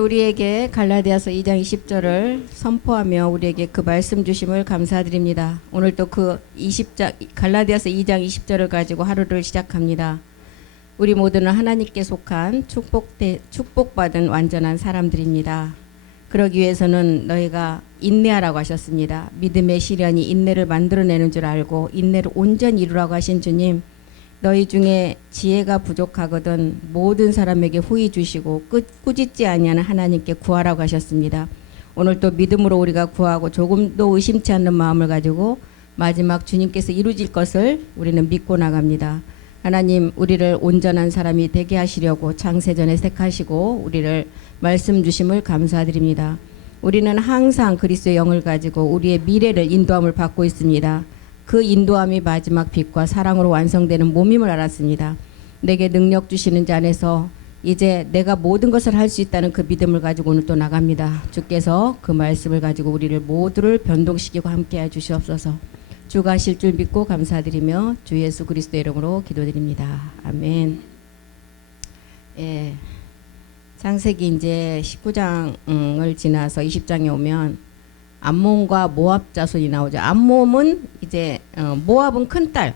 우리에게 갈라디아서 2장 20절을 선포하며 우리에게 그 말씀 주심을 감사드립니다. 오늘 또 그 갈라디아서 2장 20절을 가지고 하루를 시작합니다. 우리 모두는 하나님께 속한 축복받은 완전한 사람들입니다. 그러기 위해서는 너희가 인내하라고 하셨습니다. 믿음의 시련이 인내를 만들어내는 줄 알고 인내를 온전히 이루라고 하신 주님, 너희 중에 지혜가 부족하거든 모든 사람에게 후히 주시고 꾸짖지 아니하는 하나님께 구하라고 하셨습니다. 오늘 또 믿음으로 우리가 구하고 조금도 의심치 않는 마음을 가지고 마지막 주님께서 이루실 것을 우리는 믿고 나갑니다. 하나님, 우리를 온전한 사람이 되게 하시려고 창세전에 택하시고 우리를 말씀 주심을 감사드립니다. 우리는 항상 그리스도의 영을 가지고 우리의 미래를 인도함을 받고 있습니다. 그 인도함이 마지막 빛과 사랑으로 완성되는 몸임을 알았습니다. 내게 능력 주시는 자 안에서 이제 내가 모든 것을 할 수 있다는 그 믿음을 가지고 오늘 또 나갑니다. 주께서 그 말씀을 가지고 우리를 모두를 변동시키고 함께해 주시옵소서. 주가 하실 줄 믿고 감사드리며 주 예수 그리스도의 이름으로 기도드립니다. 아멘. 예, 창세기 이제 19장을 지나서 20장에 오면 암몬과 모압 자손이 나오죠. 암몬은 이제 모압은 큰딸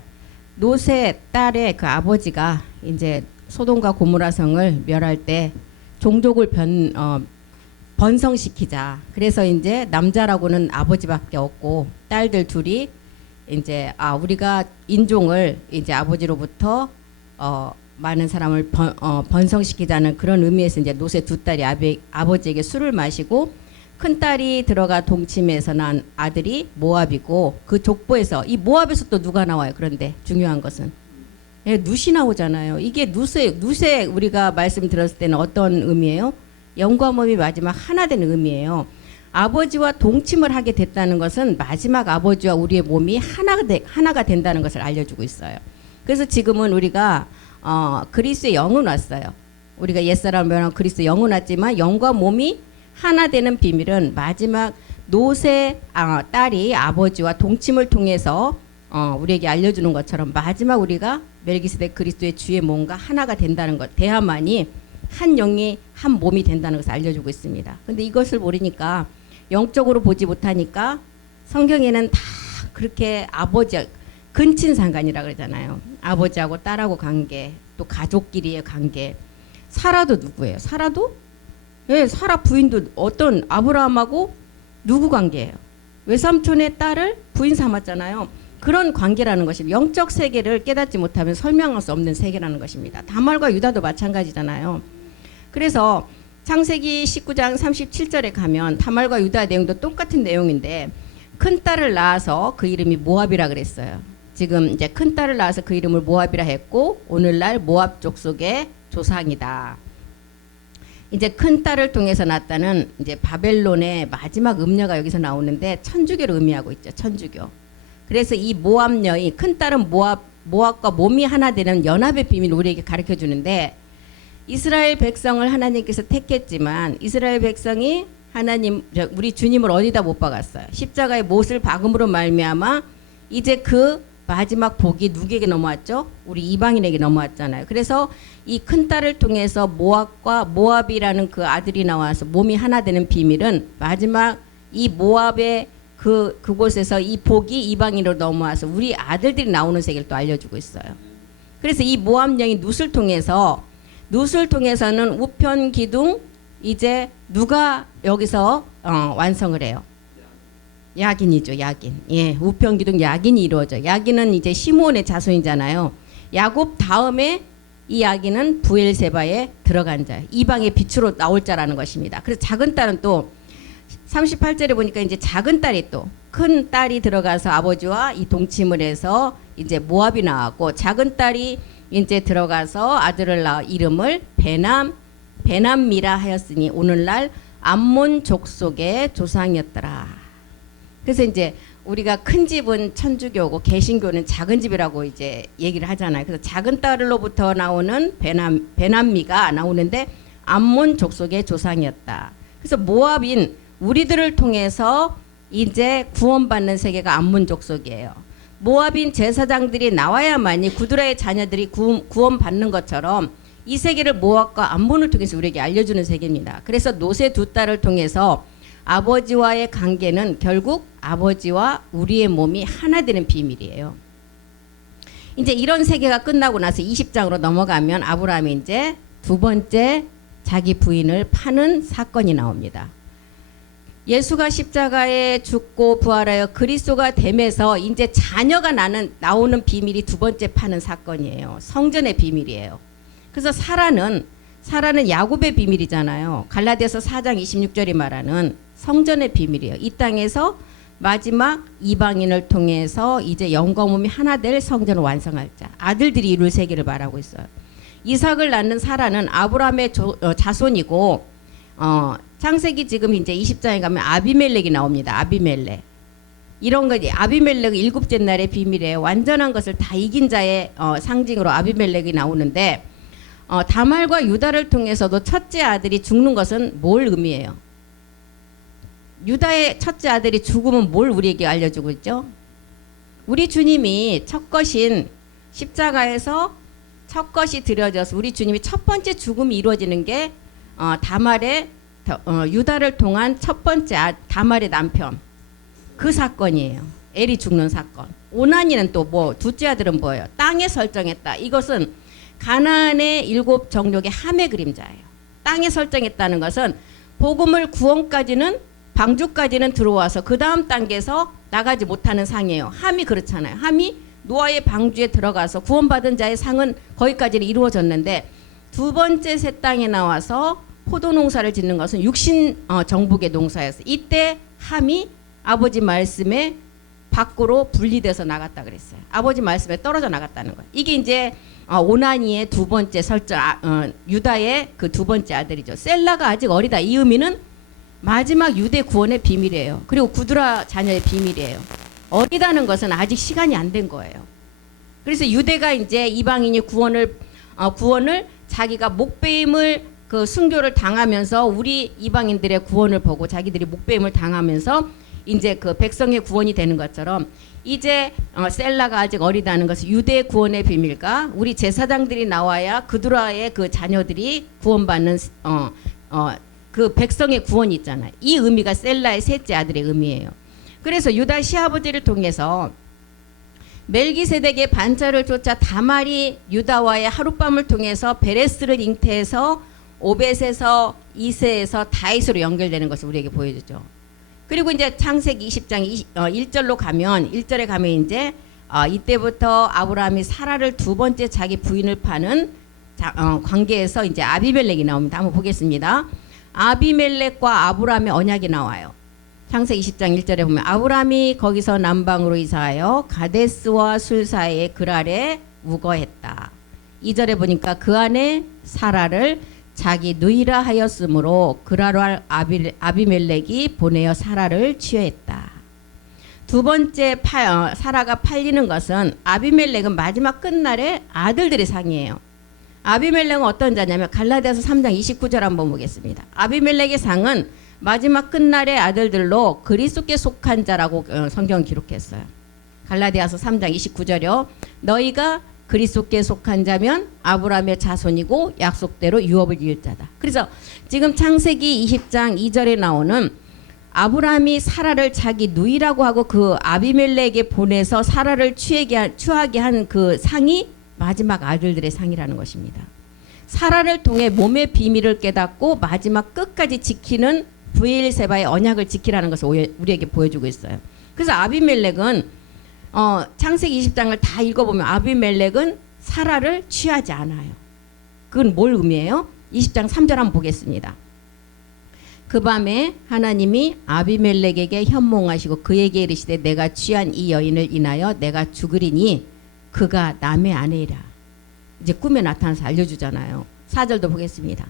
롯의 딸의 그 아버지가 이제 소돔과 고모라 성을 멸할 때 종족을 번성시키자. 그래서 이제 남자라고는 아버지밖에 없고 딸들 둘이 이제 우리가 인종을 이제 아버지로부터 많은 사람을 번성시키자는 그런 의미에서 이제 롯의 두 딸이 아버지에게 술을 마시고 큰 딸이 들어가 동침해서 난 아들이 모압이고 그 족보에서 이 모압에서 또 누가 나와요? 그런데 중요한 것은 룻이 나오잖아요. 이게 룻의 우리가 말씀 들었을 때는 어떤 의미예요? 영과 몸이 마지막 하나 되는 의미예요. 아버지와 동침을 하게 됐다는 것은 마지막 아버지와 우리의 몸이 하나가 된다는 것을 알려주고 있어요. 그래서 지금은 우리가 그리스도의 영은 왔어요. 우리가 옛사람을 멸한 그리스도의 영은 왔지만 영과 몸이 하나 되는 비밀은 마지막 롯의 딸이 아버지와 동침을 통해서 우리에게 알려주는 것처럼 마지막 우리가 멜기세덱 그리스도의 주의 몸과 하나가 된다는 것, 돼야만이 한 영이 한 몸이 된다는 것을 알려주고 있습니다. 근데 이것을 모르니까 영적으로 보지 못하니까 성경에는 다 그렇게 근친상간이라 그러잖아요. 아버지하고 딸하고 관계, 또 가족끼리의 관계. 사라도 누구예요? 사라도? 예, 사라 부인도 어떤 아브라함하고 누구 관계예요? 외삼촌의 딸을 부인 삼았잖아요. 그런 관계라는 것입니다. 영적 세계를 깨닫지 못하면 설명할 수 없는 세계라는 것입니다. 다말과 유다도 마찬가지잖아요. 그래서 창세기 19장 37절에 가면 다말과 유다 내용도 똑같은 내용인데 큰 딸을 낳아서 그 이름이 모압이라 그랬어요. 지금 이제 큰 딸을 낳아서 그 이름을 모압이라 했고 오늘날 모압 족속의 조상이다. 이제 큰 딸을 통해서 낳았다는 이제 바벨론의 마지막 음녀가 여기서 나오는데 천주교를 의미하고 있죠. 천주교. 그래서 이 모압 여인, 큰 딸은 모압과 몸이 하나 되는 연합의 비밀을 우리에게 가르쳐 주는데 이스라엘 백성을 하나님께서 택했지만 이스라엘 백성이 우리 주님을 어디다 못 박았어요. 십자가의 못을 박음으로 말미암아 이제 그 마지막 복이 누구에게 넘어왔죠? 우리 이방인에게 넘어왔잖아요. 그래서 이 큰 딸을 통해서 모압이라는 그 아들이 나와서 몸이 하나 되는 비밀은 마지막 이 모압의 그곳에서 이 복이 이방인으로 넘어와서 우리 아들들이 나오는 세계를 또 알려주고 있어요. 그래서 이 모압 여인 룻을 통해서는 우편 기둥 이제 누가 여기서 완성을 해요? 야긴이죠, 야긴. 예, 우편기둥 야긴이 이루어져. 야긴은 이제 시므온의 자손이잖아요. 야곱 다음에 이 야긴은 부엘세바에 들어간 자, 이방의 빛으로 나올 자라는 것입니다. 그래서 작은 딸은 또 38절에 보니까 이제 작은 딸이 또 큰 딸이 들어가서 아버지와 이 동침을 해서 이제 모압이 나왔고 작은 딸이 이제 들어가서 아들을 낳아 이름을 베남미라 하였으니 오늘날 암몬 족속의 조상이었더라. 그래서 이제 우리가 큰 집은 천주교고 개신교는 작은 집이라고 이제 얘기를 하잖아요. 그래서 작은 딸로부터 나오는 베남미가 나오는데 암몬 족속의 조상이었다. 그래서 모압인 우리들을 통해서 이제 구원받는 세계가 암몬 족속이에요. 모압인 제사장들이 나와야만이 구드라의 자녀들이 구원받는 것처럼 이 세계를 모학과 안본을 통해서 우리에게 알려주는 세계입니다. 그래서 노새 두 딸을 통해서 아버지와의 관계는 결국 아버지와 우리의 몸이 하나 되는 비밀이에요. 이제 이런 세계가 끝나고 나서 20장으로 넘어가면 아브라함이 이제 두 번째 자기 부인을 파는 사건이 나옵니다. 예수가 십자가에 죽고 부활하여 그리스도가 됨에서 이제 자녀가 나오는 비밀이 두 번째 파는 사건이에요. 성전의 비밀이에요. 그래서 사라는 야곱의 비밀이잖아요. 갈라디아서 4장 26절이 말하는 성전의 비밀이에요. 이 땅에서 마지막 이방인을 통해서 이제 영과 몸이 하나 될 성전을 완성할 자, 아들들이 이룰 세계를 말하고 있어요. 이삭을 낳는 사라는 아브라함의 자손이고, 창세기 지금 이제 20장에 가면 아비멜렉이 나옵니다. 아비멜렉. 이런 거지. 아비멜렉 일곱째 날의 비밀이에요. 완전한 것을 다 이긴 자의 상징으로 아비멜렉이 나오는데, 다말과 유다를 통해서도 첫째 아들이 죽는 것은 뭘 의미해요? 유다의 첫째 아들이 죽으면 뭘 우리에게 알려주고 있죠? 우리 주님이 첫 것인 십자가에서 첫 것이 드려져서 우리 주님이 첫 번째 죽음이 이루어지는 게 다말의 유다를 통한 첫 번째 다말의 남편 그 사건이에요. 엘이 죽는 사건. 오나니는 또 뭐 둘째 아들은 뭐예요? 땅에 설정했다. 이것은 가나안의 일곱 정욕의 함의 그림자예요. 땅에 설정했다는 것은 복음을 구원까지는 방주까지는 들어와서 그 다음 단계에서 나가지 못하는 상이에요. 함이 그렇잖아요. 함이 노아의 방주에 들어가서 구원받은 자의 상은 거기까지는 이루어졌는데 두 번째 새 땅에 나와서 포도 농사를 짓는 것은 육신 정복의 농사였어요. 이때 함이 아버지 말씀에 밖으로 분리돼서 나갔다 그랬어요. 아버지 말씀에 떨어져 나갔다는 거예요. 이게 이제 오나니의 두 번째 설정, 유다의 그 두 번째 아들이죠. 셀라가 아직 어리다. 이 의미는 마지막 유대 구원의 비밀이에요. 그리고 구두라 자녀의 비밀이에요. 어리다는 것은 아직 시간이 안 된 거예요. 그래서 유대가 이제 이방인이 구원을 자기가 목배임을 그 순교를 당하면서 우리 이방인들의 구원을 보고 자기들이 목배임을 당하면서 이제 그 백성의 구원이 되는 것처럼 이제 셀라가 아직 어리다는 것은 유대 구원의 비밀과 우리 제사장들이 나와야 그두라의 그 자녀들이 구원받는 그 백성의 구원이 있잖아요. 이 의미가 셀라의 셋째 아들의 의미예요. 그래서 유다 시아버지를 통해서 멜기세덱의 반차를 쫓아 다말이 유다와의 하룻밤을 통해서 베레스를 잉태해서 오벳에서 이세에서 다윗으로 연결되는 것을 우리에게 보여주죠. 그리고 이제 창세기 20장 1절로 가면 1절에 가면 이제 이때부터 아브라함이 사라를 두 번째 자기 부인을 파는 관계에서 이제 아비멜렉이 나옵니다. 한번 보겠습니다. 아비멜렉과 아브라함의 언약이 나와요. 창세기 20장 1절에 보면 아브라함이 거기서 남방으로 이사하여 가데스와 술 사이에 그랄에 우거했다. 2절에 보니까 그 안에 사라를 자기 누이라 하였으므로 그랄 아비멜렉이 보내어 사라를 취하했다. 두 번째 사라가 팔리는 것은 아비멜렉은 마지막 끝날에 아들들의 상이에요. 아비멜렉은 어떤 자냐면 갈라디아서 3장 29절 한번 보겠습니다. 아비멜렉의 상은 마지막 끝날의 아들들로 그리스도께 속한 자라고 성경은 기록했어요. 갈라디아서 3장 29절이요. 너희가 그리스도께 속한 자면 아브라함의 자손이고 약속대로 유업을 이을 자다. 그래서 지금 창세기 20장 2절에 나오는 아브라함이 사라를 자기 누이라고 하고 그 아비멜렉에게 보내서 사라를 취하게 한 그 상이 마지막 아들들의 상이라는 것입니다. 사라를 통해 몸의 비밀을 깨닫고 마지막 끝까지 지키는 브엘세바의 언약을 지키라는 것을 우리에게 보여주고 있어요. 그래서 아비멜렉은 창세기 20장을 다 읽어보면 아비멜렉은 사라를 취하지 않아요. 그건 뭘 의미해요? 20장 3절 한번 보겠습니다. 그 밤에 하나님이 아비멜렉에게 현몽하시고 그에게 이르시되 내가 취한 이 여인을 인하여 내가 죽으리니 그가 남의 아내이라. 이제 꿈에 나타나서 알려주잖아요. 4절도 보겠습니다.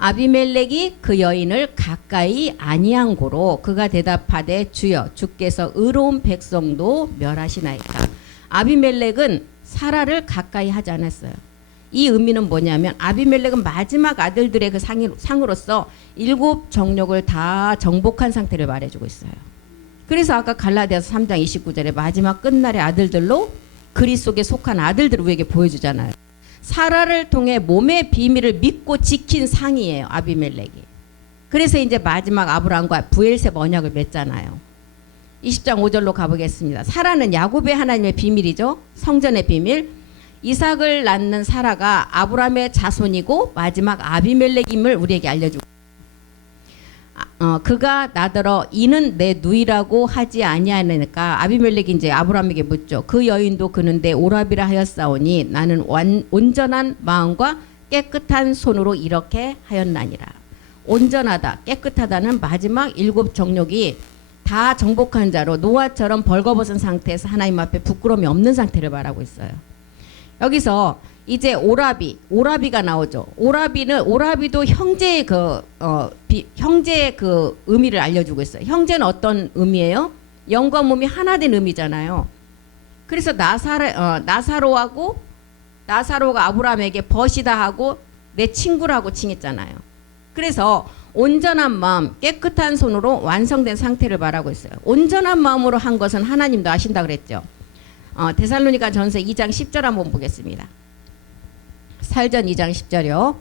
아비멜렉이 그 여인을 가까이 아니한 고로 그가 대답하되 주여 주께서 의로운 백성도 멸하시나이까. 아비멜렉은 사라를 가까이 하지 않았어요. 이 의미는 뭐냐면 아비멜렉은 마지막 아들들의 그 상으로서 일곱 정욕을 다 정복한 상태를 말해주고 있어요. 그래서 아까 갈라디아서 3장 29절에 마지막 끝날의 아들들로 그리스도에 속한 아들들을 우리에게 보여주잖아요. 사라를 통해 몸의 비밀을 믿고 지킨 상이에요. 아비멜렉이. 그래서 이제 마지막 아브라함과 브엘셉 언약을 맺잖아요. 20장 5절로 가보겠습니다. 사라는 야곱의 하나님의 비밀이죠. 성전의 비밀. 이삭을 낳는 사라가 아브라함의 자손이고 마지막 아비멜렉임을 우리에게 알려주고 그가 나더러 이는 내 누이라고 하지 아니하니까 아비멜렉이 이제 아브라함에게 묻죠. 그 여인도 그는데 오라비라 하였사오니 나는 온전한 마음과 깨끗한 손으로 이렇게 하였나니라. 온전하다, 깨끗하다는 마지막 7 정욕이 다 정복한 자로 노아처럼 벌거벗은 상태에서 하나님 앞에 부끄러움이 없는 상태를 말하고 있어요. 여기서 이제 오라비가 나오죠. 오라비도 형제의 형제의 그 의미를 알려주고 있어요. 형제는 어떤 의미예요? 영과 몸이 하나 된 의미잖아요. 그래서 나사로가 아브라함에게 벗이다 하고 내 친구라고 칭했잖아요. 그래서 온전한 마음, 깨끗한 손으로 완성된 상태를 말하고 있어요. 온전한 마음으로 한 것은 하나님도 아신다 그랬죠. 데살로니가 전서 2장 10절 한번 보겠습니다. 살전 2장 10절이요.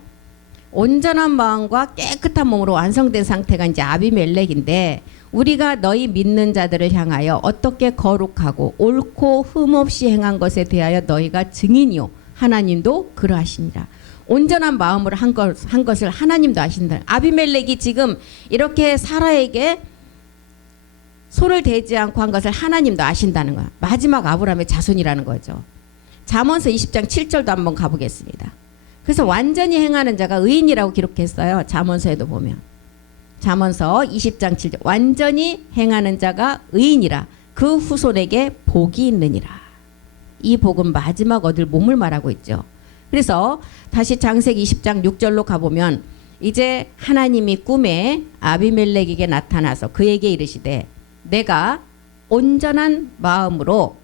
온전한 마음과 깨끗한 몸으로 완성된 상태가 이제 아비멜렉인데 우리가 너희 믿는 자들을 향하여 어떻게 거룩하고 옳고 흠없이 행한 것에 대하여 너희가 증인이요 하나님도 그러하시니라. 온전한 마음으로 한 것을 하나님도 아신다. 아비멜렉이 지금 이렇게 사라에게 손을 대지 않고 한 것을 하나님도 아신다는 거야. 마지막 아브라함의 자손이라는 거죠. 잠언서 20장 7절도 한번 가보겠습니다. 그래서 완전히 행하는 자가 의인이라고 기록했어요. 잠언서에도 보면. 잠언서 20장 7절 완전히 행하는 자가 의인이라 그 후손에게 복이 있느니라. 이 복은 마지막 얻을 몸을 말하고 있죠. 그래서 다시 창세기 20장 6절로 가보면 이제 하나님이 꿈에 아비멜렉에게 나타나서 그에게 이르시되 내가 온전한 마음으로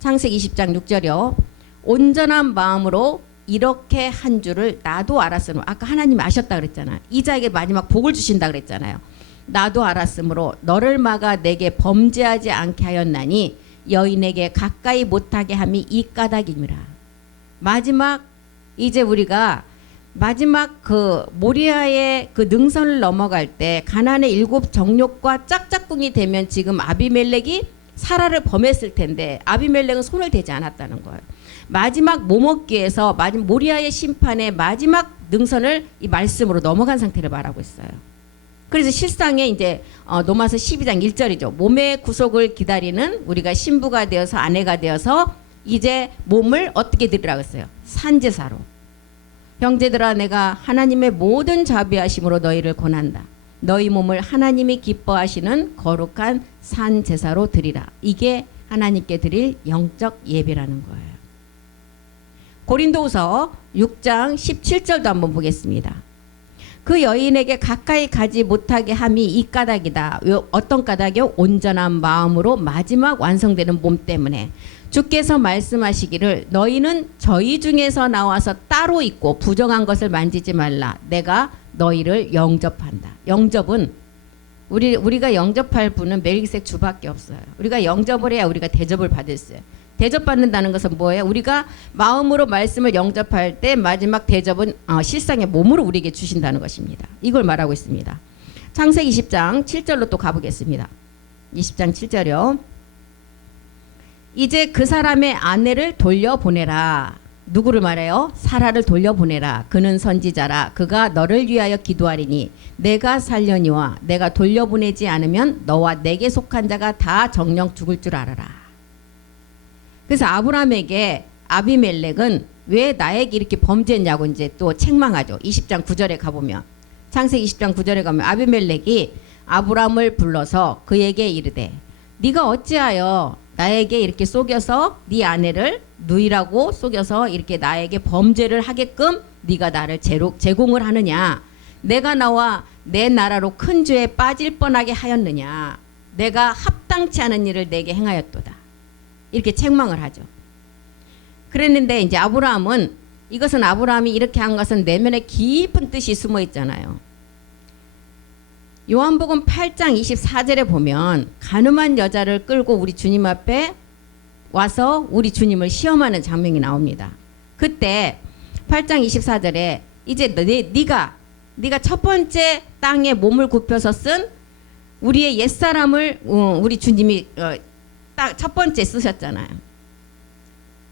창세기 20장 6절이요. 온전한 마음으로 이렇게 한 줄을 나도 알았으므로 아까 하나님이 아셨다 그랬잖아요. 이자에게 마지막 복을 주신다 그랬잖아요. 나도 알았으므로 너를 막아 내게 범죄하지 않게 하였나니 여인에게 가까이 못하게 함이 이 까닭이니라. 마지막 이제 우리가 마지막 그 모리아의 그 능선을 넘어갈 때 가나안의 7 정욕과 짝짝꿍이 되면 지금 아비멜렉이 사라를 범했을 텐데 아비멜렉은 손을 대지 않았다는 거예요. 마지막 모먹기에서 모리아의 심판의 마지막 능선을 이 말씀으로 넘어간 상태를 말하고 있어요. 그래서 실상에 이제 로마서 12장 1절이죠. 몸의 구속을 기다리는 우리가 신부가 되어서 아내가 되어서 이제 몸을 어떻게 드리라고 했어요? 산제사로. 형제들아 내가 하나님의 모든 자비하심으로 너희를 권한다. 너희 몸을 하나님이 기뻐하시는 거룩한 산제사로 드리라. 이게 하나님께 드릴 영적 예배라는 거예요. 고린도후서 6장 17절도 한번 보겠습니다. 그 여인에게 가까이 가지 못하게 함이 이 까닭이다. 어떤 까닭이요? 온전한 마음으로 마지막 완성되는 몸 때문에 주께서 말씀하시기를 너희는 저희 중에서 나와서 따로 있고 부정한 것을 만지지 말라. 내가 너희를 영접한다. 영접은 우리가 영접할 분은 멜기세덱 주밖에 없어요. 우리가 영접을 해야 우리가 대접을 받을 수 있어요. 대접받는다는 것은 뭐예요? 우리가 마음으로 말씀을 영접할 때 마지막 대접은 실상의 몸으로 우리에게 주신다는 것입니다. 이걸 말하고 있습니다. 창세기 20장 7절로 또 가보겠습니다. 20장 7절이요. 이제 그 사람의 아내를 돌려보내라. 누구를 말해요? 사라를 돌려보내라. 그는 선지자라. 그가 너를 위하여 기도하리니 내가 살려니와 내가 돌려보내지 않으면 너와 내게 속한 자가 다 정령 죽을 줄 알아라. 그래서 아브라함에게 아비멜렉은 왜 나에게 이렇게 범죄했냐고 이제 또 책망하죠. 20장 9절에 가보면 창세기 20장 9절에 가면 아비멜렉이 아브라함을 불러서 그에게 이르되 네가 어찌하여 나에게 이렇게 속여서 네 아내를 누이라고 속여서 이렇게 나에게 범죄를 하게끔 네가 나를 제공을 하느냐. 내가 나와 내 나라로 큰 죄에 빠질 뻔하게 하였느냐. 내가 합당치 않은 일을 내게 행하였도다. 이렇게 책망을 하죠. 그랬는데 이제 아브라함은 이것은 아브라함이 이렇게 한 것은 내면에 깊은 뜻이 숨어 있잖아요. 요한복음 8장 24절에 보면 가늠한 여자를 끌고 우리 주님 앞에 와서 우리 주님을 시험하는 장면이 나옵니다. 그때 8장 24절에 이제 네가 첫 번째 땅에 몸을 굽혀서 쓴 우리의 옛사람을 우리 주님이 첫 번째 쓰셨잖아요.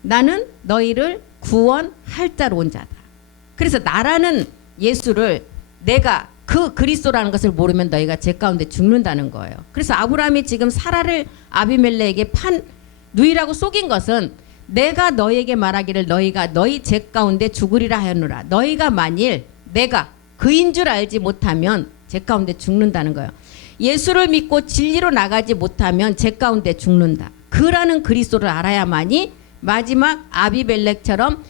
나는 너희를 구원할 자로 온 자다. 그래서 나라는 예수를 내가 그 그리스도라는 것을 모르면 너희가 제 가운데 죽는다는 거예요. 그래서 아브라함이 지금 사라를 아비멜렉에게 누이라고 속인 것은 내가 너희에게 말하기를 너희가 너희 제 가운데 죽으리라 하였노라. 너희가 만일 내가 그인 줄 알지 못하면 제 가운데 죽는다는 거예요. 예수를 믿고 진리로 나가지 못하면 제 가운데 죽는다. 그라는 그리스도를 알아야만이 마지막 아비멜렉처럼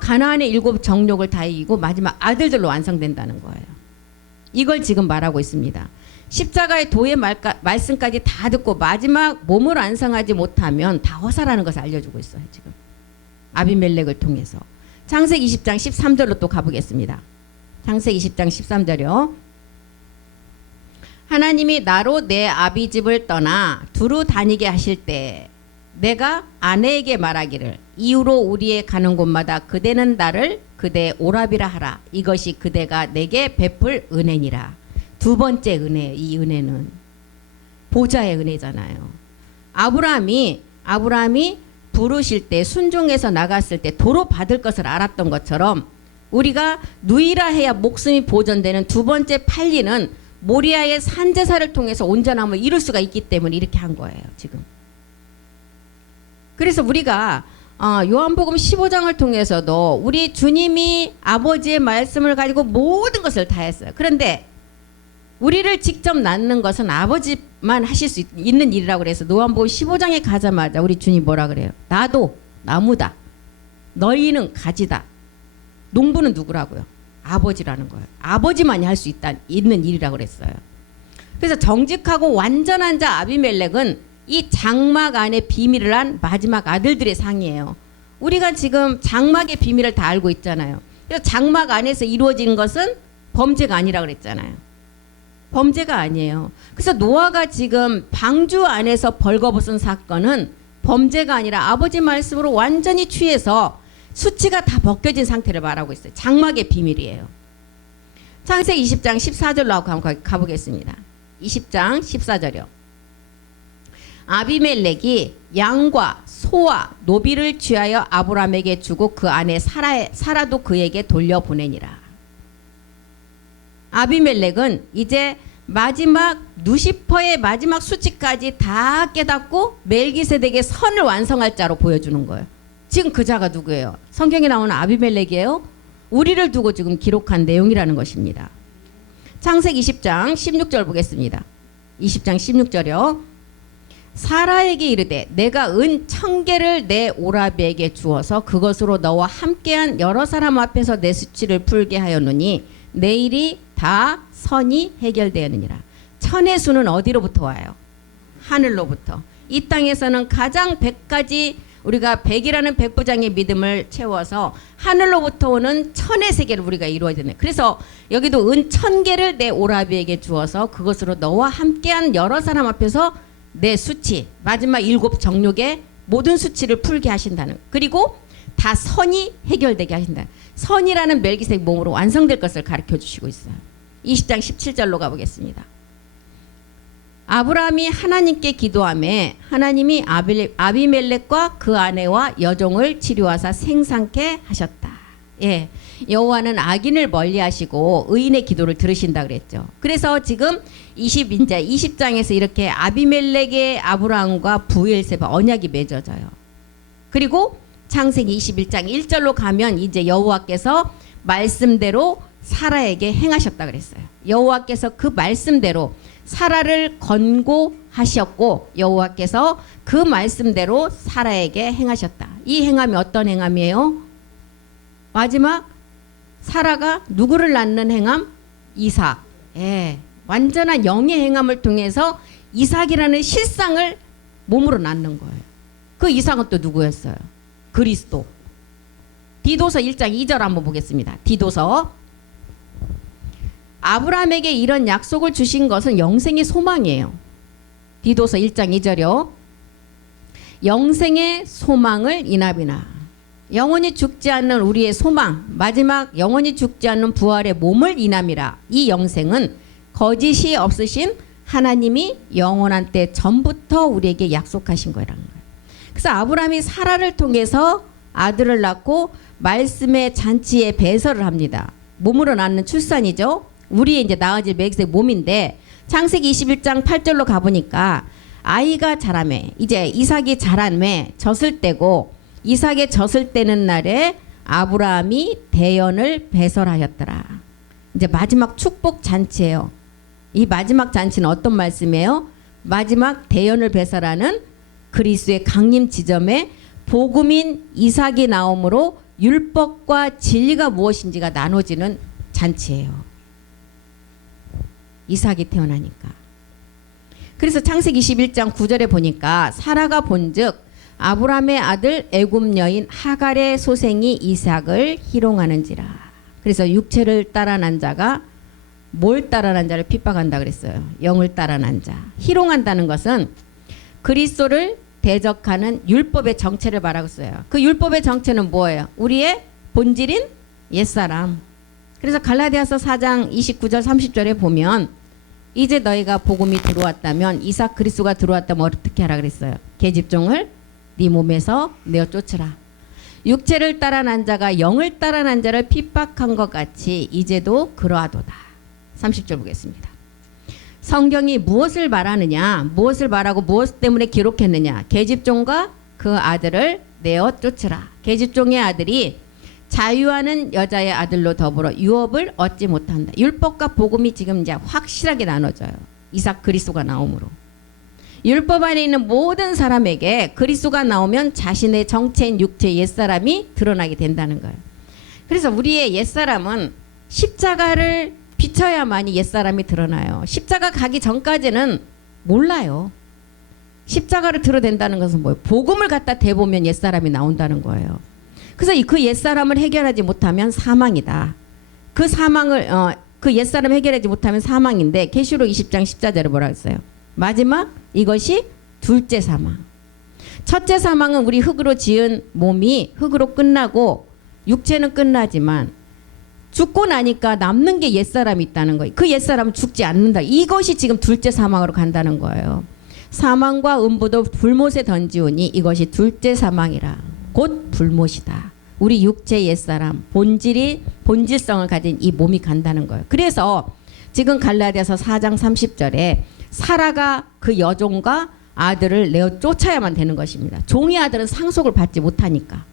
가나안의 7 정욕을 다 이기고 마지막 아들들로 완성된다는 거예요. 이걸 지금 말하고 있습니다. 십자가의 도의 말씀까지 다 듣고 마지막 몸을 완성하지 못하면 다 허사라는 것을 알려주고 있어요. 지금 아비멜렉을 통해서. 창세기 20장 13절로 또 가보겠습니다. 창세기 20장 13절이요. 하나님이 나로 내 아비 집을 떠나 두루 다니게 하실 때 내가 아내에게 말하기를 이후로 우리의 가는 곳마다 그대는 나를 그대의 오라비라 하라. 이것이 그대가 내게 베풀 은혜니라. 두 번째 은혜, 이 은혜는 보좌의 은혜잖아요. 아브라함이 부르실 때 순종해서 나갔을 때 도로 받을 것을 알았던 것처럼 우리가 누이라 해야 목숨이 보존되는 두 번째 판리는 모리아의 산제사를 통해서 온전함을 이룰 수가 있기 때문에 이렇게 한 거예요. 지금. 그래서 우리가 요한복음 15장을 통해서도 우리 주님이 아버지의 말씀을 가지고 모든 것을 다 했어요. 그런데 우리를 직접 낳는 것은 아버지만 하실 수 있는 일이라고 그래서 요한복음 15장에 가자마자 우리 주님 뭐라 그래요? 나도 나무다. 너희는 가지다. 농부는 누구라고요? 아버지라는 거예요. 아버지만이 할 수 있는 일이라고 그랬어요. 그래서 정직하고 완전한 자 아비멜렉은 이 장막 안에 비밀을 한 마지막 아들들의 상이에요. 우리가 지금 장막의 비밀을 다 알고 있잖아요. 그래서 장막 안에서 이루어지는 것은 범죄가 아니라고 그랬잖아요. 범죄가 아니에요. 그래서 노아가 지금 방주 안에서 벌거벗은 사건은 범죄가 아니라 아버지 말씀으로 완전히 취해서 수치가 다 벗겨진 상태를 말하고 있어요. 장막의 비밀이에요. 창세기 20장 14절로 한번 가보겠습니다. 20장 14절이요. 아비멜렉이 양과 소와 노비를 취하여 아브라함에게 주고 그 아내 사라도 그에게 돌려보내니라. 아비멜렉은 이제 마지막 누시퍼의 마지막 수치까지 다 깨닫고 멜기세덱의 선을 완성할 자로 보여주는 거예요. 지금 그 자가 누구예요? 성경에 나오는 아비멜렉이에요. 우리를 두고 지금 기록한 내용이라는 것입니다. 창세기 20장 16절 보겠습니다. 20장 16절이요. 사라에게 이르되 내가 은 1000개를 내 오라비에게 주어서 그것으로 너와 함께한 여러 사람 앞에서 내 수치를 풀게 하였노니 내일이 다 선이 해결되었느니라. 천의 수는 어디로부터 와요? 하늘로부터. 이 땅에서는 가장 100가지 우리가 100이라는 백부장의 믿음을 채워서 하늘로부터 오는 천의 세계를 우리가 이루어야 되네. 그래서 여기도 은 1000개를 내 오라비에게 주어서 그것으로 너와 함께한 여러 사람 앞에서 내 수치 마지막 7 정욕의 모든 수치를 풀게 하신다는. 그리고 다 선이 해결되게 하신다. 선이라는 멜기세덱 몸으로 완성될 것을 가르쳐 주시고 있어요. 20장 17절로 가보겠습니다. 아브라함이 하나님께 기도하매 하나님이 아비멜렉과 그 아내와 여종을 치료하사 생산케 하셨다. 예, 여호와는 악인을 멀리하시고 의인의 기도를 들으신다 그랬죠. 그래서 지금 20장에서 이렇게 아비멜렉의 아브라함과 부엘세바 언약이 맺어져요. 그리고 창세기 21장 1절로 가면 이제 여호와께서 말씀대로 사라에게 행하셨다 그랬어요. 여호와께서 그 말씀대로 사라를 권고하셨고 여호와께서 그 말씀대로 사라에게 행하셨다. 이 행함이 어떤 행함이에요? 마지막 사라가 누구를 낳는 행함? 이삭. 예, 완전한 영의 행함을 통해서 이삭이라는 실상을 몸으로 낳는 거예요. 그 이삭은 또 누구였어요? 그리스도. 디도서 1장 2절 한번 보겠습니다. 디도서. 아브라함에게 이런 약속을 주신 것은 영생의 소망이에요. 디도서 1장 2절이요. 영생의 소망을 인하비나. 영원히 죽지 않는 우리의 소망, 마지막 영원히 죽지 않는 부활의 몸을 인함이라. 이 영생은 거짓이 없으신 하나님이 영원한 때 전부터 우리에게 약속하신 거라는 거예요. 그래서 아브라함이 사라를 통해서 아들을 낳고 말씀의 잔치에 배설을 합니다. 몸으로 낳는 출산이죠. 우리의 이제 나아질 맥스의 몸인데 창세기 21장 8절로 가보니까 아이가 자라매, 이제 이삭이 자라매 젖을 때고, 이삭의 젖을 때는 날에 아브라함이 대연을 배설하였더라. 이제 마지막 축복 잔치예요. 이 마지막 잔치는 어떤 말씀이에요? 마지막 대연을 배설하는 그리스도의 강림 지점에 복음인 이삭이 나옴으로 율법과 진리가 무엇인지가 나눠지는 잔치예요. 이삭이 태어나니까. 그래서 창세기 21장 9절에 보니까 사라가 본즉 아브라함의 아들 애굽 여인 하갈의 소생이 이삭을 희롱하는지라. 그래서 육체를 따라 난 자가 뭘 따라 난 자를 핍박한다 그랬어요. 영을 따라 난 자. 희롱한다는 것은 그리스도를 대적하는 율법의 정체를 말하고 있어요. 그 율법의 정체는 뭐예요? 우리의 본질인 옛사람. 그래서 갈라디아서 4장 29절 30절에 보면 이제 너희가 복음이 들어왔다면, 이삭 그리스도가 들어왔다면 어떻게 하라 그랬어요? 계집종을 네 몸에서 내어 쫓으라. 육체를 따라 난 자가 영을 따라 난 자를 핍박한 것 같이 이제도 그러하도다. 30절 보겠습니다. 성경이 무엇을 말하느냐, 무엇을 말하고 무엇 때문에 기록했느냐. 계집종과 그 아들을 내어 쫓으라. 계집종의 아들이 자유하는 여자의 아들로 더불어 유업을 얻지 못한다. 율법과 복음이 지금 이제 확실하게 나눠져요. 이삭 그리스도가 나옴으로. 율법 안에 있는 모든 사람에게 그리스도가 나오면 자신의 정체인 육체의 옛사람이 드러나게 된다는 거예요. 그래서 우리의 옛사람은 십자가를 비춰야만이 옛사람이 드러나요. 십자가 가기 전까지는 몰라요. 십자가를 드러낸다는 것은 뭐예요? 복음을 갖다 대보면 옛사람이 나온다는 거예요. 그래서 그 옛사람을 해결하지 못하면 사망이다. 그 사망을 그 옛사람 해결하지 못하면 사망인데 계시록 20장 14절에 뭐라 했어요? 마지막 이것이 둘째 사망. 첫째 사망은 우리 흙으로 지은 몸이 흙으로 끝나고 육체는 끝나지만 죽고 나니까 남는 게 옛사람이 있다는 거예요. 그 옛사람은 죽지 않는다. 이것이 지금 둘째 사망으로 간다는 거예요. 사망과 음부도 불못에 던지오니 이것이 둘째 사망이라. 곧 불못이다. 우리 육체 옛사람 본질성을 가진 이 몸이 간다는 거예요. 그래서 지금 갈라디아서 4장 30절에 사라가 그 여종과 아들을 내어 쫓아야만 되는 것입니다. 종의 아들은 상속을 받지 못하니까.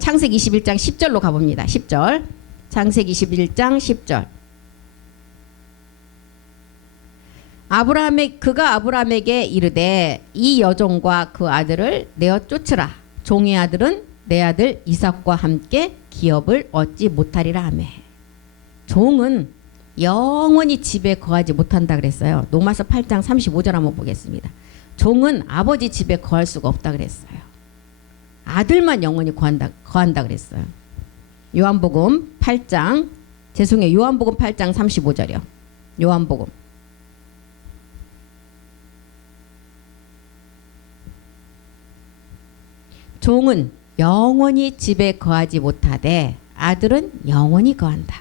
창세기 21장 10절로 가봅니다. 10절. 창세기 21장 10절. 그가 아브라함에게 이르되 이 여종과 그 아들을 내어 쫓으라. 종의 아들은 내 아들 이삭과 함께 기업을 얻지 못하리라 하매. 종은 영원히 집에 거하지 못한다 그랬어요. 로마서 8장 35절 한번 보겠습니다. 종은 아버지 집에 거할 수가 없다 그랬어요. 아들만 영원히 거한다 그랬어요. 요한복음 8장 요한복음 8장 35절이요. 요한복음. 종은 영원히 집에 거하지 못하되 아들은 영원히 거한다.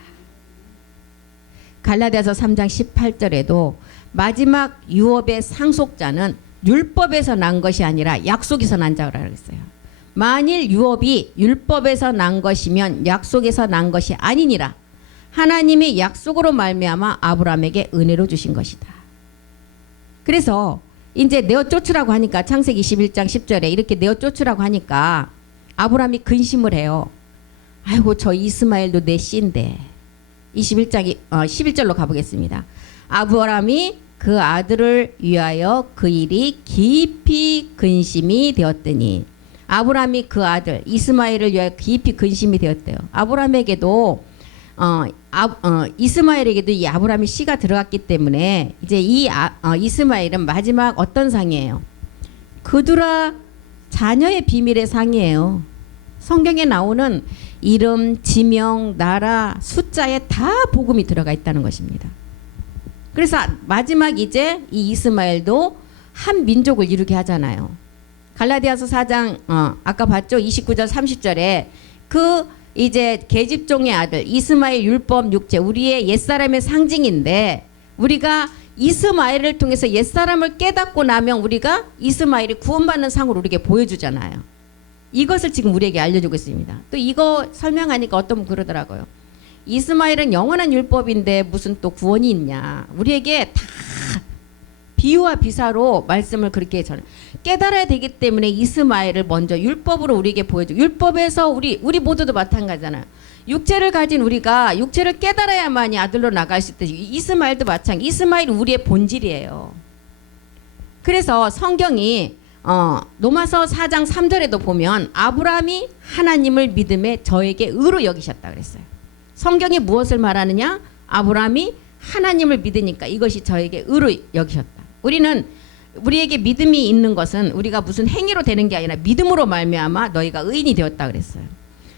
갈라디아서 3장 18절에도 마지막 유업의 상속자는 율법에서 난 것이 아니라 약속에서 난 자라 그랬어요. 만일 유업이 율법에서 난 것이면 약속에서 난 것이 아니니라. 하나님이 약속으로 말미암아 아브라함에게 은혜로 주신 것이다. 그래서 이제 내어 쫓으라고 하니까 창세기 21장 10절에 이렇게 내어 쫓으라고 하니까 아브라함이 근심을 해요. 아이고 저 이스마엘도 내 씨인데. 21장 11절로 가보겠습니다. 아브라함이 그 아들을 위하여 그 일이 깊이 근심이 되었더니 아브라함이 그 아들 이스마엘을 위하여 깊이 근심이 되었대요. 아브라함에게도 이스마엘에게도 이 아브라함의 씨가 들어갔기 때문에 이제 이 이스마엘은 마지막 어떤 상이에요? 그두라 자녀의 비밀의 상이에요. 성경에 나오는 이름, 지명, 나라, 숫자에 다 복음이 들어가 있다는 것입니다. 그래서 마지막 이제 이 이스마엘도 한 민족을 이루게 하잖아요. 갈라디아서 4장 아까 봤죠? 29절 30절에 그 이제 계집종의 아들 이스마엘 율법 육체 우리의 옛사람의 상징인데 우리가 이스마엘을 통해서 옛사람을 깨닫고 나면 우리가 이스마엘이 구원받는 상으로 우리에게 보여주잖아요. 이것을 지금 우리에게 알려주고 있습니다. 또 이거 설명하니까 어떤 분 그러더라고요. 이스마엘은 영원한 율법인데 무슨 또 구원이 있냐. 우리에게 다 비유와 비사로 말씀을 그렇게 전해. 깨달아야 되기 때문에 이스마엘을 먼저 율법으로 우리에게 보여줘. 율법에서 우리 모두도 마찬가지잖아요. 육체를 가진 우리가 육체를 깨달아야만이 아들로 나갈 수 있듯이 이스마엘도 마찬가지. 이스마엘이 우리의 본질이에요. 그래서 성경이 로마서 4장 3절에도 보면 아브라함이 하나님을 믿음에 저에게 의로 여기셨다 그랬어요. 성경이 무엇을 말하느냐? 아브라함이 하나님을 믿으니까 이것이 저에게 의로 여기셨다. 우리에게 믿음이 있는 것은 우리가 무슨 행위로 되는 게 아니라 믿음으로 말미암아 너희가 의인이 되었다 그랬어요.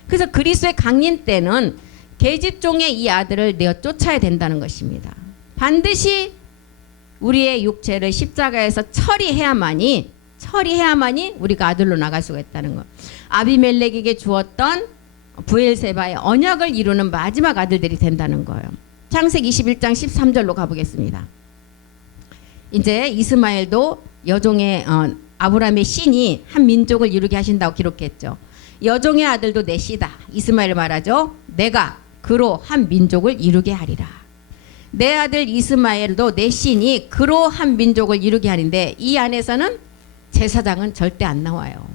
그래서 그리스도의 강림 때는 계집종의 이 아들을 내어 쫓아야 된다는 것입니다. 반드시 우리의 육체를 십자가에서 처리해야만이 우리가 아들로 나갈 수가 있다는 것. 아비멜렉에게 주었던 브엘세바의 언약을 이루는 마지막 아들들이 된다는 거예요. 창세기 21장 13절로 가보겠습니다. 이제 이스마엘도 여종의 아브라함의 신이 한 민족을 이루게 하신다고 기록했죠. 여종의 아들도 내 씨다. 이스마엘 말하죠. 내가 그로 한 민족을 이루게 하리라. 내 아들 이스마엘도 내 신이 그로 한 민족을 이루게 하는데 이 안에서는 제사장은 절대 안 나와요.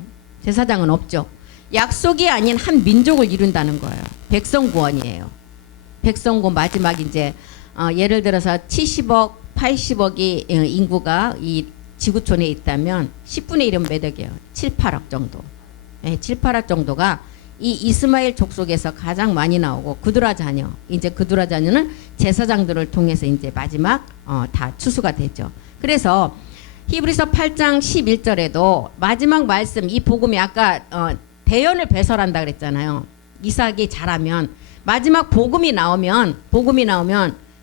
제사장은 없죠. 약속이 아닌 한 민족을 이룬다는 거예요. 백성 구원이에요. 백성 구원 마지막 이제 예를 들어서 70억, 80억이 인구가 이 지구촌에 있다면 10분의 1은 몇 억이에요? 7, 8억 정도. 7, 8억 정도가 이 이스마엘 족속에서 가장 많이 나오고 그두라 자녀, 이제 그두라 자녀는 제사장들을 통해서 이제 마지막 다 추수가 되죠. 그래서 히브리서 8장 11절에도 마지막 말씀 이 복음이 아까 대연을 배설한다 그랬잖아요. 이삭이 자라면 마지막 복음이 나오면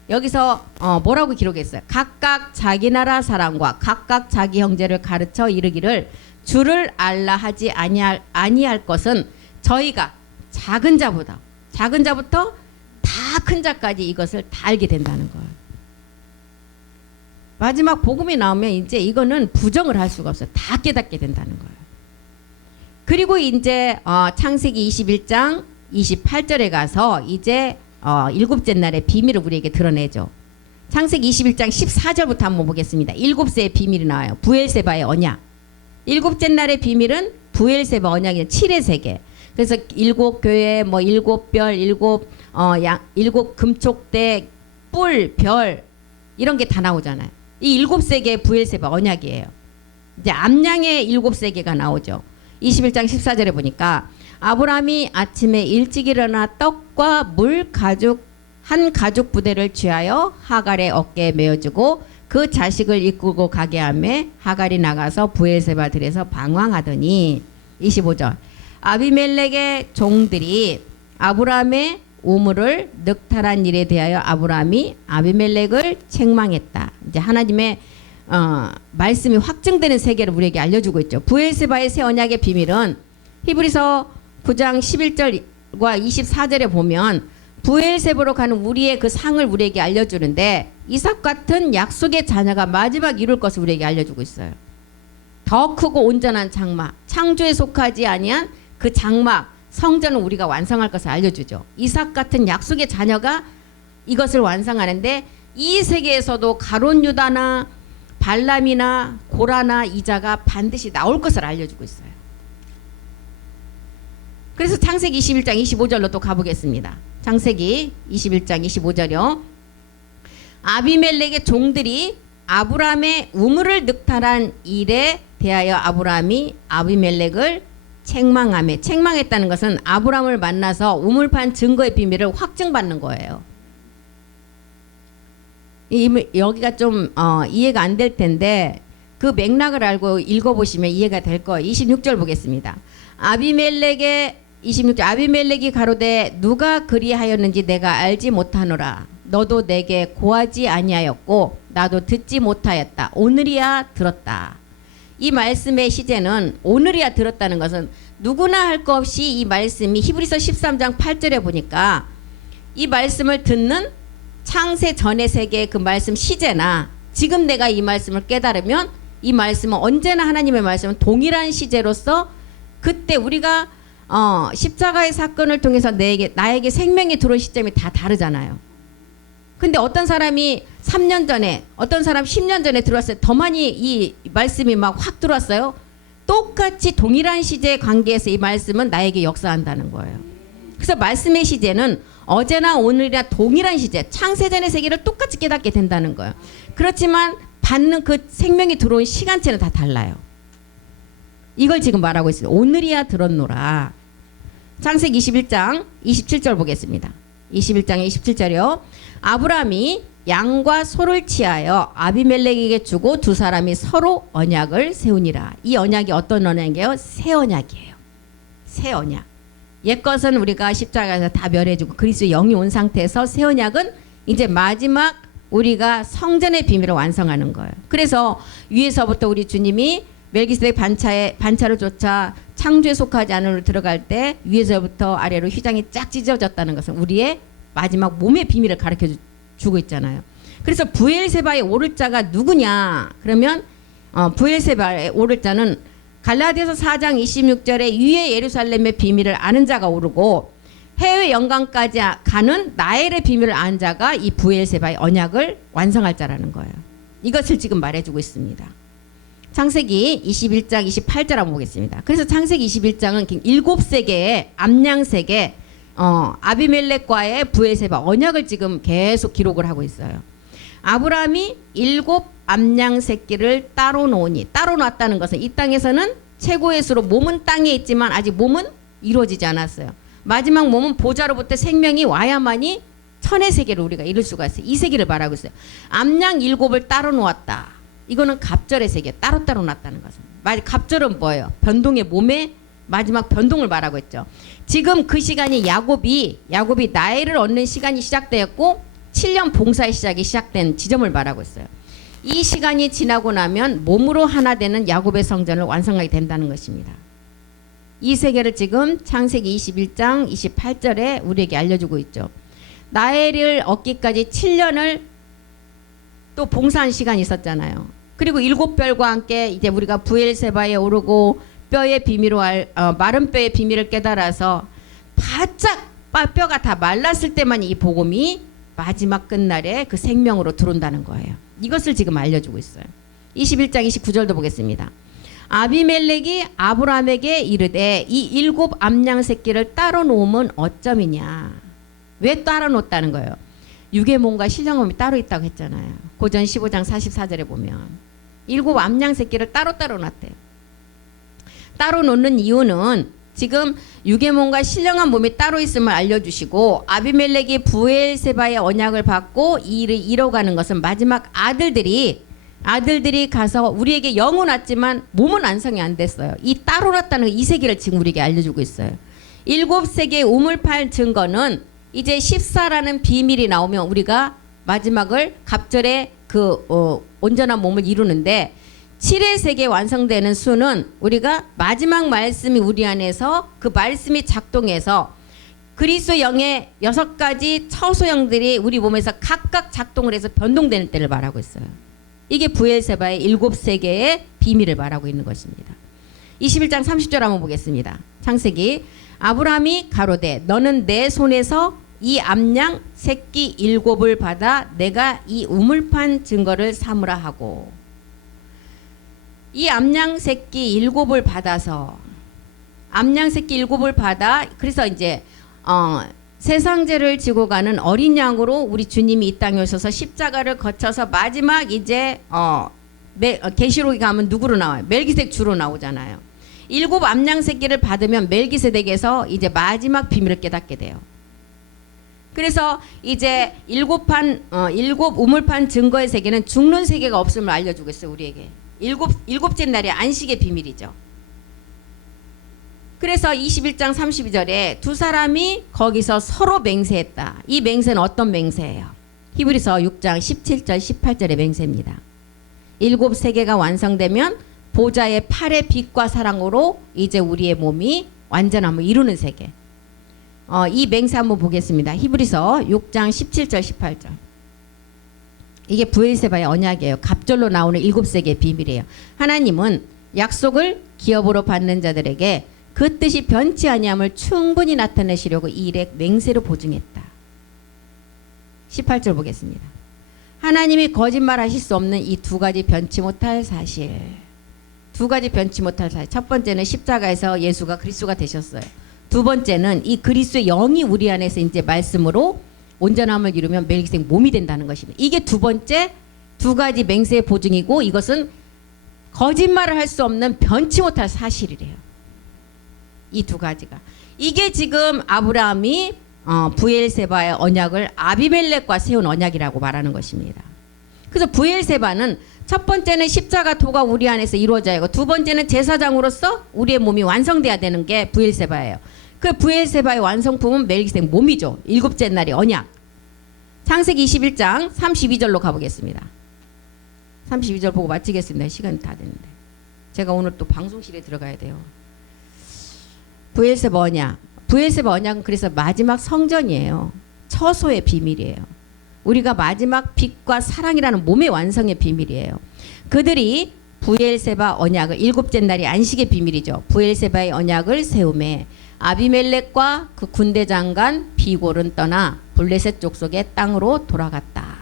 여기서 뭐라고 기록했어요? 각각 자기 나라 사람과 각각 자기 형제를 가르쳐 이르기를 주를 알라 하지 아니할 것은 저희가 작은 자부터 다 큰 자까지 이것을 다 알게 된다는 거예요. 마지막 복음이 나오면 이제 이거는 부정을 할 수가 없어요. 다 깨닫게 된다는 거예요. 그리고 이제 창세기 21장 28절에 가서 이제 일곱째 날의 비밀을 우리에게 드러내죠. 창세기 21장 14절부터 한번 보겠습니다. 일곱째의 비밀이 나와요. 부엘세바의 언약. 일곱째 날의 비밀은 부엘세바 언약의 7의 세계. 그래서 일곱 교회, 뭐 일곱 별, 일곱 금촉대, 뿔, 별 이런 게 다 나오잖아요. 이 일곱 세계의 부엘세바 언약이에요. 이제 암양의 일곱 세계가 나오죠. 21장 14절에 보니까 아브라함이 아침에 일찍 일어나 떡과 물 한 가죽 부대를 취하여 하갈의 어깨에 메어주고 그 자식을 이끌고 가게 하매 하갈이 나가서 부엘세바 들에서 방황하더니 25절 아비멜렉의 종들이 아브라함의 우물을 늑탈한 일에 대하여 아브라함이 아비멜렉을 책망했다. 이제 하나님의 말씀이 확증되는 세계를 우리에게 알려주고 있죠. 부엘세바의 새 언약의 비밀은 히브리서 9장 11절과 24절에 보면 부엘세바로 가는 우리의 그 상을 우리에게 알려주는데 이삭 같은 약속의 자녀가 마지막 이룰 것을 우리에게 알려주고 있어요. 더 크고 온전한 장막, 창조에 속하지 아니한 그 장막, 성전을 우리가 완성할 것을 알려주죠. 이삭 같은 약속의 자녀가 이것을 완성하는데 이 세계에서도 가론 유다나 발람이나 고라나 이자가 반드시 나올 것을 알려주고 있어요. 그래서 창세기 21장 25절로 또 가보겠습니다. 창세기 21장 25절이요. 아비멜렉의 종들이 아브라함의 우물을 늑탈한 일에 대하여 아브라함이 아비멜렉을 책망했다는 것은 아브라함을 만나서 우물 판 증거의 비밀을 확증받는 거예요. 여기가 좀 이해가 안 될 텐데 그 맥락을 알고 읽어보시면 이해가 될 거예요. 26절 보겠습니다. 아비멜렉이 가로되 누가 그리하였는지 내가 알지 못하노라. 너도 내게 고하지 아니하였고 나도 듣지 못하였다. 오늘이야 들었다. 이 말씀의 시제는 오늘이야 들었다는 것은 누구나 할 것 없이 이 말씀이 히브리서 13장 8절에 보니까 이 말씀을 듣는 창세 전의 세계의 그 말씀 시제나 지금 내가 이 말씀을 깨달으면 이 말씀은 언제나 하나님의 말씀은 동일한 시제로서 그때 우리가 십자가의 사건을 통해서 나에게 생명이 들어온 시점이 다 다르잖아요. 근데 어떤 사람이 3년 전에 어떤 사람 10년 전에 들어왔어요. 더 많이 이 말씀이 막 확 들어왔어요. 똑같이 동일한 시제의 관계에서 이 말씀은 나에게 역사한다는 거예요. 그래서 말씀의 시제는 어제나 오늘이나 동일한 시제, 창세전의 세계를 똑같이 깨닫게 된다는 거예요. 그렇지만 받는 그 생명이 들어온 시간체는 다 달라요. 이걸 지금 말하고 있어요. 오늘이야 들었노라. 창세기 21장 27절 보겠습니다. 21장 27절이요. 아브라함이 양과 소를 취하여 아비멜렉에게 주고 두 사람이 서로 언약을 세우니라. 이 언약이 어떤 언약이에요? 새 언약이에요. 새 언약. 옛 것은 우리가 십자가에서 다 멸해주고 그리스도의 영이 온 상태에서 새 언약은 이제 마지막 우리가 성전의 비밀을 완성하는 거예요. 그래서 위에서부터 우리 주님이 멜기세덱 반차를 쫓아 창조에 속하지 않으로 들어갈 때 위에서부터 아래로 휘장이 쫙 찢어졌다는 것은 우리의 마지막 몸의 비밀을 가르쳐 주고 있잖아요. 그래서 부엘세바에 오를 자가 누구냐? 그러면 부엘세바에 오를 자는 갈라디아서 4장 26절에 위에 예루살렘의 비밀을 아는 자가 오르고 해외 영광까지 가는 나엘의 비밀을 아는 자가 이 부엘세바의 언약을 완성할 자라는 거예요. 이것을 지금 말해주고 있습니다. 창세기 21장 28절 한번 보겠습니다. 그래서 창세기 21장은 7세계의 암양세계 아비멜렉과의 부엘세바 언약을 지금 계속 기록을 하고 있어요. 아브라함이 7 암양 새끼를 따로 놓으니, 따로 놨다는 것은 이 땅에서는 최고의 수로 몸은 땅에 있지만 아직 몸은 이루어지지 않았어요. 마지막 몸은 보좌로부터 생명이 와야만이 천의 세계를 우리가 이룰 수가 있어요. 이 세계를 말하고 있어요. 암양 7을 따로 놓았다. 이거는 갑절의 세계, 따로따로 놨다는 것은. 갑절은 뭐예요? 변동의 몸의 마지막 변동을 말하고 있죠. 지금 그 시간이 야곱이 나엘을 얻는 시간이 시작되었고 7년 봉사의 시작이 시작된 지점을 말하고 있어요. 이 시간이 지나고 나면 몸으로 하나 되는 야곱의 성전을 완성하게 된다는 것입니다. 이 세계를 지금 창세기 21장 28절에 우리에게 알려주고 있죠. 나엘을 얻기까지 7년을 또 봉사한 시간이 있었잖아요. 그리고 7별과 함께 이제 우리가 부엘세바에 오르고 뼈의 비밀로 마른 뼈의 비밀을 깨달아서 바짝 뼈가 다 말랐을 때만 이 복음이 마지막 끝날에 그 생명으로 들어온다는 거예요. 이것을 지금 알려주고 있어요. 21장 29절도 보겠습니다. 아비멜렉이 아브라함에게 이르되 이 7 암양 새끼를 따로 놓으면 어쩌미냐. 왜 따로 놓았다는 거예요? 육의 몸과 신령의 몸이 따로 있다고 했잖아요. 고전 15장 44절에 보면 7 암양 새끼를 따로 놨대요. 따로 놓는 이유는 지금 육의 몸과 신령한 몸이 따로 있음을 알려주시고 아비멜렉이 부엘세바의 언약을 받고 이 일을 이뤄가는 것은 마지막 아들들이 가서 우리에게 영은 왔지만 몸은 완성이 안 됐어요. 이 따로 놨다는 이 세계를 지금 우리에게 알려주고 있어요. 7세계의 우물판 증거는 이제 14라는 비밀이 나오면 우리가 마지막을 갑절의 온전한 몸을 이루는데 7의 세계 완성되는 수는 우리가 마지막 말씀이 우리 안에서 그 말씀이 작동해서 그리스도 영의 6가지 처소형들이 우리 몸에서 각각 작동을 해서 변동되는 때를 말하고 있어요. 이게 부엘세바의 7세계의 비밀을 말하고 있는 것입니다. 21장 30절 한번 보겠습니다. 창세기 아브라함이 가로되 너는 내 손에서 이 암양 새끼 7을 받아 내가 이 우물판 증거를 삼으라 하고 이 암양 새끼 7을 받아서 암양 새끼 7을 받아 그래서 이제 세상죄를 지고 가는 어린 양으로 우리 주님이 이 땅에 오셔서 십자가를 거쳐서 마지막 이제 계시록에 가면 누구로 나와요? 멜기세덱 주로 나오잖아요. 7 암양 새끼를 받으면 멜기세덱에서 이제 마지막 비밀을 깨닫게 돼요. 그래서 이제 7 우물판 증거의 세계는 죽는 세계가 없음을 알려주고 있어요. 우리에게. 일곱째 날이 안식의 비밀이죠. 그래서 21장 32절에 두 사람이 거기서 서로 맹세했다. 이 맹세는 어떤 맹세예요? 히브리서 6장 17절 18절의 맹세입니다. 7세계가 완성되면 보좌의 팔의 빛과 사랑으로 이제 우리의 몸이 완전함을 이루는 세계. 이 맹세 한번 보겠습니다. 히브리서 6장 17절 18절. 이게 브엘세바의 언약이에요. 갑절로 나오는 7세계의 비밀이에요. 하나님은 약속을 기업으로 받는 자들에게 그 뜻이 변치 아니함을 충분히 나타내시려고 이 일에 맹세로 보증했다. 18절 보겠습니다. 하나님이 거짓말하실 수 없는 이 두 가지 변치 못할 사실. 두 가지 변치 못할 사실. 첫 번째는 십자가에서 예수가 그리스도가 되셨어요. 두 번째는 이 그리스도의 영이 우리 안에서 이제 말씀으로 온전함을 이루면 멜기세덱 몸이 된다는 것입니다. 이게 두 번째 두 가지 맹세의 보증이고, 이것은 거짓말을 할 수 없는 변치 못할 사실이래요. 이 두 가지가. 이게 지금 아브라함이 브엘세바의 언약을 아비멜렉과 세운 언약이라고 말하는 것입니다. 그래서 브엘세바는 첫 번째는 십자가 도가 우리 안에서 이루어져야 하고, 두 번째는 제사장으로서 우리의 몸이 완성돼야 되는 게 브엘세바예요. 그 브엘세바의 완성품은 멜기세덱 몸이죠. 일곱째 날의 언약. 창세기 21장 32절로 가보겠습니다. 32절 보고 마치겠습니다. 시간이 다 됐는데. 제가 오늘 또 방송실에 들어가야 돼요. 브엘세바 언약. 브엘세바 언약은 그래서 마지막 성전이에요. 처소의 비밀이에요. 우리가 마지막 빛과 사랑이라는 몸의 완성의 비밀이에요. 그들이 브엘세바 언약을, 일곱째 날이 안식의 비밀이죠. 브엘세바의 언약을 세우매 아비멜렉과 그 군대 장관 비골은 떠나 블레셋 족속의 땅으로 돌아갔다.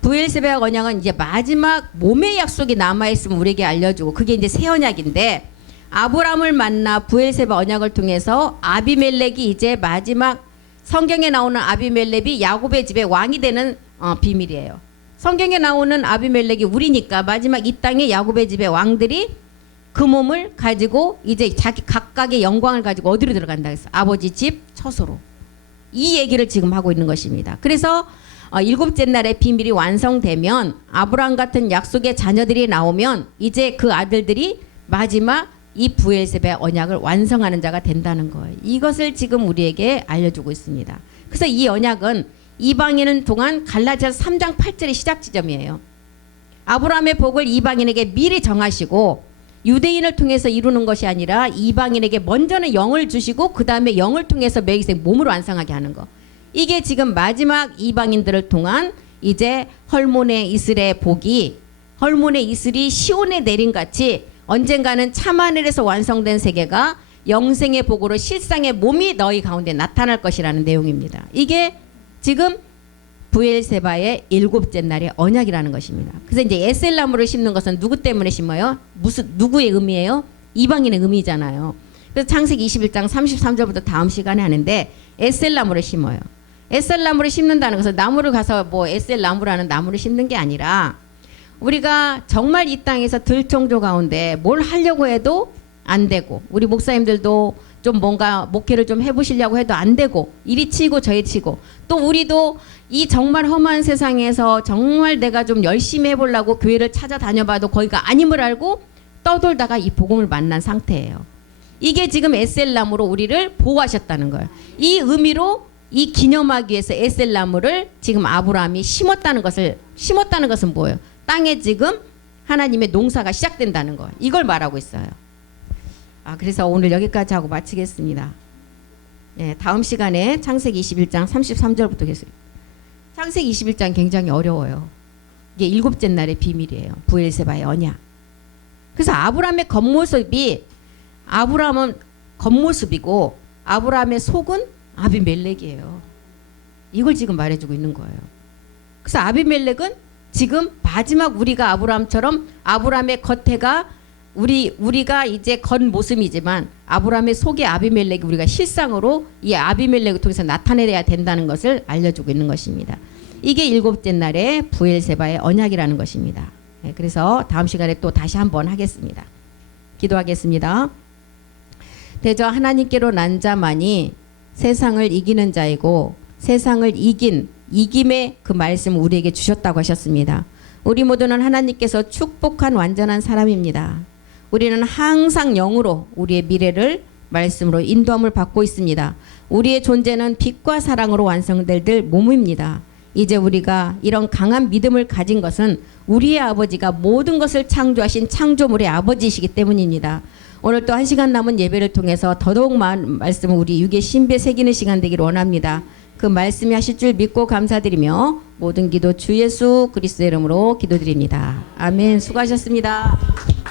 브엘세바의 언약은 이제 마지막 몸의 약속이 남아있으면 우리에게 알려주고, 그게 이제 새 언약인데, 아브라함을 만나 브엘세바 언약을 통해서 아비멜렉이 이제 마지막, 성경에 나오는 아비멜렉이 야곱의 집의 왕이 되는 비밀이에요. 성경에 나오는 아비멜렉이 우리니까 마지막 이 땅에 야곱의 집의 왕들이 그 몸을 가지고 이제 자기 각각의 영광을 가지고 어디로 들어간다 해서 아버지 집 처소로. 이 얘기를 지금 하고 있는 것입니다. 그래서 일곱째 날의 비밀이 완성되면, 아브라함 같은 약속의 자녀들이 나오면 이제 그 아들들이 마지막 이 브엘세바의 언약을 완성하는 자가 된다는 거예요. 이것을 지금 우리에게 알려주고 있습니다. 그래서 이 언약은 이방인은 동안 갈라디아서 3장 8절의 시작 지점이에요. 아브라함의 복을 이방인에게 미리 정하시고 유대인을 통해서 이루는 것이 아니라 이방인에게 먼저는 영을 주시고 그 다음에 영을 통해서 멜기세덱 몸으로 완성하게 하는 거. 이게 지금 마지막 이방인들을 통한 이제 헐몬의 이슬의 복이, 헐몬의 이슬이 시온에 내린 같이 언젠가는 참하늘에서 완성된 세계가 영생의 복으로 실상의 몸이 너희 가운데 나타날 것이라는 내용입니다. 이게 지금 브엘세바의 일곱째 날의 언약이라는 것입니다. 그래서 이제 에셀나무를 심는 것은 누구 때문에 심어요? 누구의 의미예요? 이방인의 의미잖아요. 그래서 창세기 21장 33절부터 다음 시간에 하는데, 에셀나무를 심어요. 에셀나무를 심는다는 것은 나무를 가서 뭐 에셀나무라는 나무를 심는 게 아니라, 우리가 정말 이 땅에서 들청조 가운데 뭘 하려고 해도 안 되고, 우리 목사님들도 좀 뭔가 목회를 좀 해보시려고 해도 안 되고, 이리 치고 저리 치고, 또 우리도 이 정말 험한 세상에서 정말 내가 좀 열심히 해보려고 교회를 찾아다녀봐도 거기가 아님을 알고 떠돌다가 이 복음을 만난 상태예요. 이게 지금 에셀나무로 우리를 보호하셨다는 거예요. 이 의미로 이 기념하기 위해서 에셀나무를 지금 아브라함이 심었다는 것은 뭐예요? 땅에 지금 하나님의 농사가 시작된다는 거, 이걸 말하고 있어요. 그래서 오늘 여기까지 하고 마치겠습니다. 네, 다음 시간에 창세기 21장 33절부터 하겠습니다. 창세기 21장 굉장히 어려워요. 이게 일곱째 날의 비밀이에요. 브엘세바의 언약. 그래서 아브라함의 겉모습이, 아브라함은 겉모습이고 아브라함의 속은 아비멜렉이에요. 이걸 지금 말해주고 있는 거예요. 그래서 아비멜렉은 지금 마지막 우리가 아브라함처럼 아브라함의 겉에가 우리가 이제 겉모습이지만 아브라함의 속의 아비멜렉이 우리가 실상으로 이 아비멜렉을 통해서 나타내야 된다는 것을 알려주고 있는 것입니다. 이게 일곱째 날의 브엘세바의 언약이라는 것입니다. 네, 그래서 다음 시간에 또 다시 한번 하겠습니다. 기도하겠습니다. 대저 하나님께로 난 자만이 세상을 이기는 자이고, 세상을 이김의 그 말씀을 우리에게 주셨다고 하셨습니다. 우리 모두는 하나님께서 축복한 완전한 사람입니다. 우리는 항상 영으로 우리의 미래를 말씀으로 인도함을 받고 있습니다. 우리의 존재는 빛과 사랑으로 완성될 몸입니다. 이제 우리가 이런 강한 믿음을 가진 것은 우리의 아버지가 모든 것을 창조하신 창조물의 아버지이시기 때문입니다. 오늘 또 한 시간 남은 예배를 통해서 더더욱 말씀을 우리 육의 신비에 새기는 시간 되기를 원합니다. 그 말씀이 하실 줄 믿고 감사드리며 모든 기도 주 예수 그리스도의 이름으로 기도드립니다. 아멘. 수고하셨습니다.